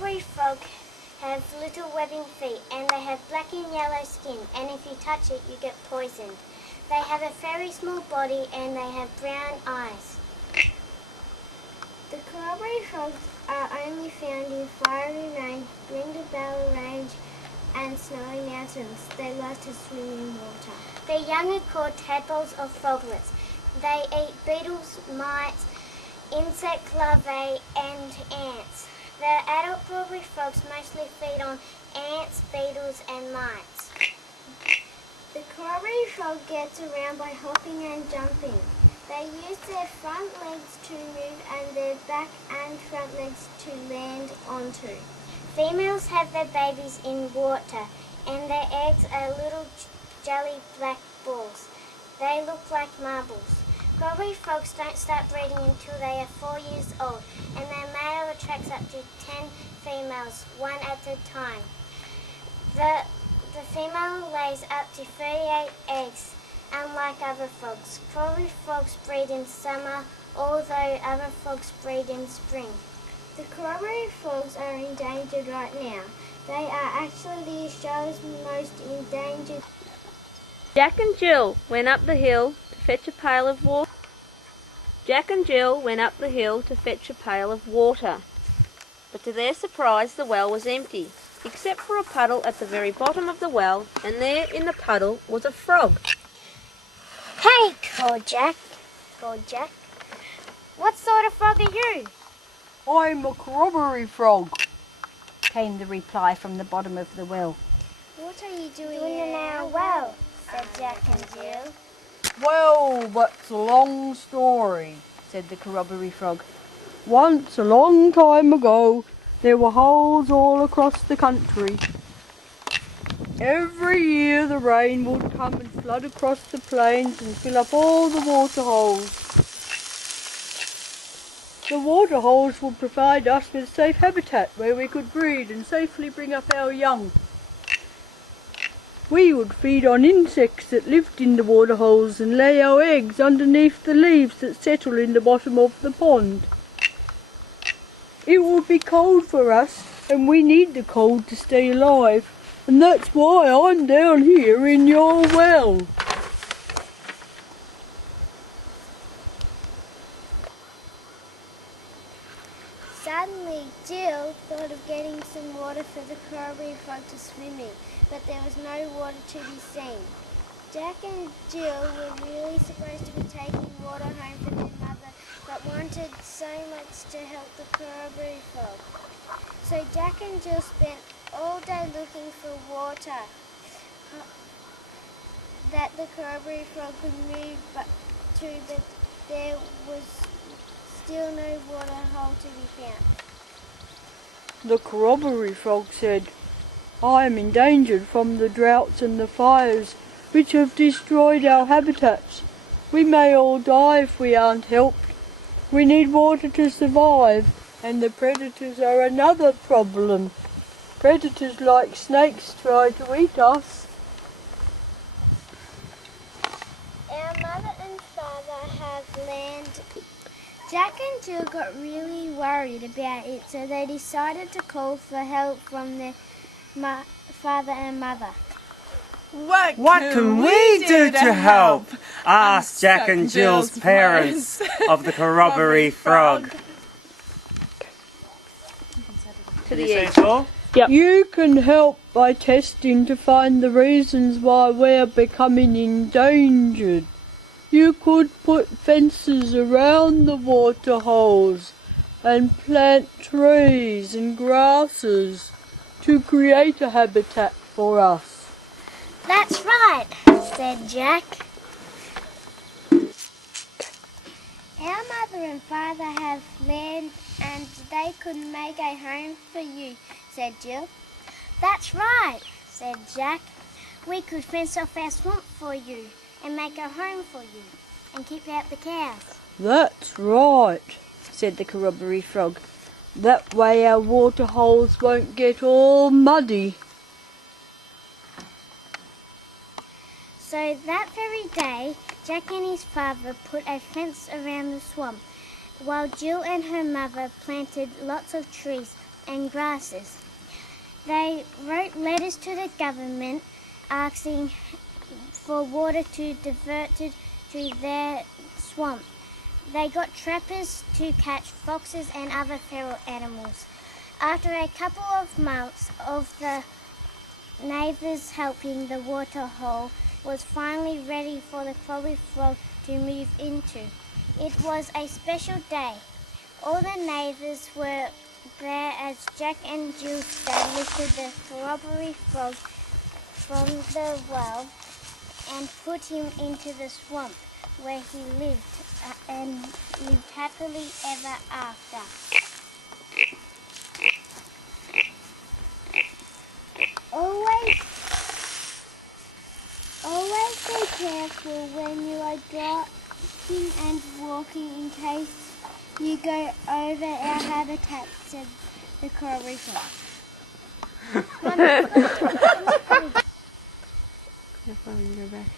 corroboree frog have little webbing feet and they have black and yellow skin, and if you touch it you get poisoned. They have a very small body and they have brown eyes. The corroboree frogs are only found in fiery range, Brindle Range and snowy mountains. They like to swim in water. Their young are called tadpoles or froglets. They eat beetles, mites, insect larvae and ants. The adult corroboree frogs mostly feed on ants, beetles and mites. The corroboree frog gets around by hopping and jumping. They use their front legs to move and their back and front legs to land onto. Females have their babies in water and their eggs are little jelly black balls. They look like marbles. Corroboree frogs don't start breeding until they are 4 years old, and their male attracts up to 10 females, one at a time. The female lays up to 38 eggs, unlike other frogs. Corroboree frogs breed in summer, although other frogs breed in spring. The corroboree frogs are endangered right now. They are actually Australia's most endangered. Jack and Jill went up the hill to fetch a pail of water. But to their surprise the well was empty, except for a puddle at the very bottom of the well, and there in the puddle was a frog. "Hey," called Jack. "What sort of frog are you?" "I'm a corroboree frog," came the reply from the bottom of the well. "What are you doing in our well?" said Jack and Jill. "Well, that's a long story," said the corroboree frog. "Once, a long time ago, there were holes all across the country. Every year the rain would come and flood across the plains and fill up all the water holes. The water holes would provide us with safe habitat where we could breed and safely bring up our young. We would feed on insects that lived in the water holes and lay our eggs underneath the leaves that settle in the bottom of the pond. It would be cold for us, and we need the cold to stay alive, and that's why I'm down here in your well." Suddenly, Jill thought of getting some water for the corroboree frog to swim in, but there was no water to be seen. Jack and Jill were really supposed to be taking water home for their mother, but wanted so much to help the corroboree frog. So Jack and Jill spent all day looking for water that the corroboree frog could move but there was still no water hole to be found. The corroboree frog said, "I am endangered from the droughts and the fires which have destroyed our habitats. We may all die if we aren't helped. We need water to survive, and the predators are another problem. Predators like snakes try to eat us." Our mother and father have land. Jack and Jill got really worried about it, so they decided to call for help from their father and mother. What can we do to help?" asked Jack and Jill's parents of the corroboree frog. To the east. Yep. "You can help by testing to find the reasons why we're becoming endangered. You could put fences around the water holes and plant trees and grasses to create a habitat for us." "That's right," said Jack. "Our mother and father have land and they could make a home for you," said Jill. "That's right," said Jack. "We could fence off our swamp for you and make a home for you and keep out the cows." "That's right," said the corroboree frog. "That way our water holes won't get all muddy." So that very day, Jack and his father put a fence around the swamp, while Jill and her mother planted lots of trees and grasses. They wrote letters to the government asking for water to divert to their swamp. They got trappers to catch foxes and other feral animals. After a couple of months of the neighbours helping, the water hole was finally ready for the CoRroboree frog to move into. It was a special day. All the neighbours were there as Jack and Jill's dad lifted the CoRroboree frog from the well and put him into the swamp where he lived and lived happily ever after. Always be careful when you are driving and walking in case you go over our habitat, said the CoRroboree frog. Go back.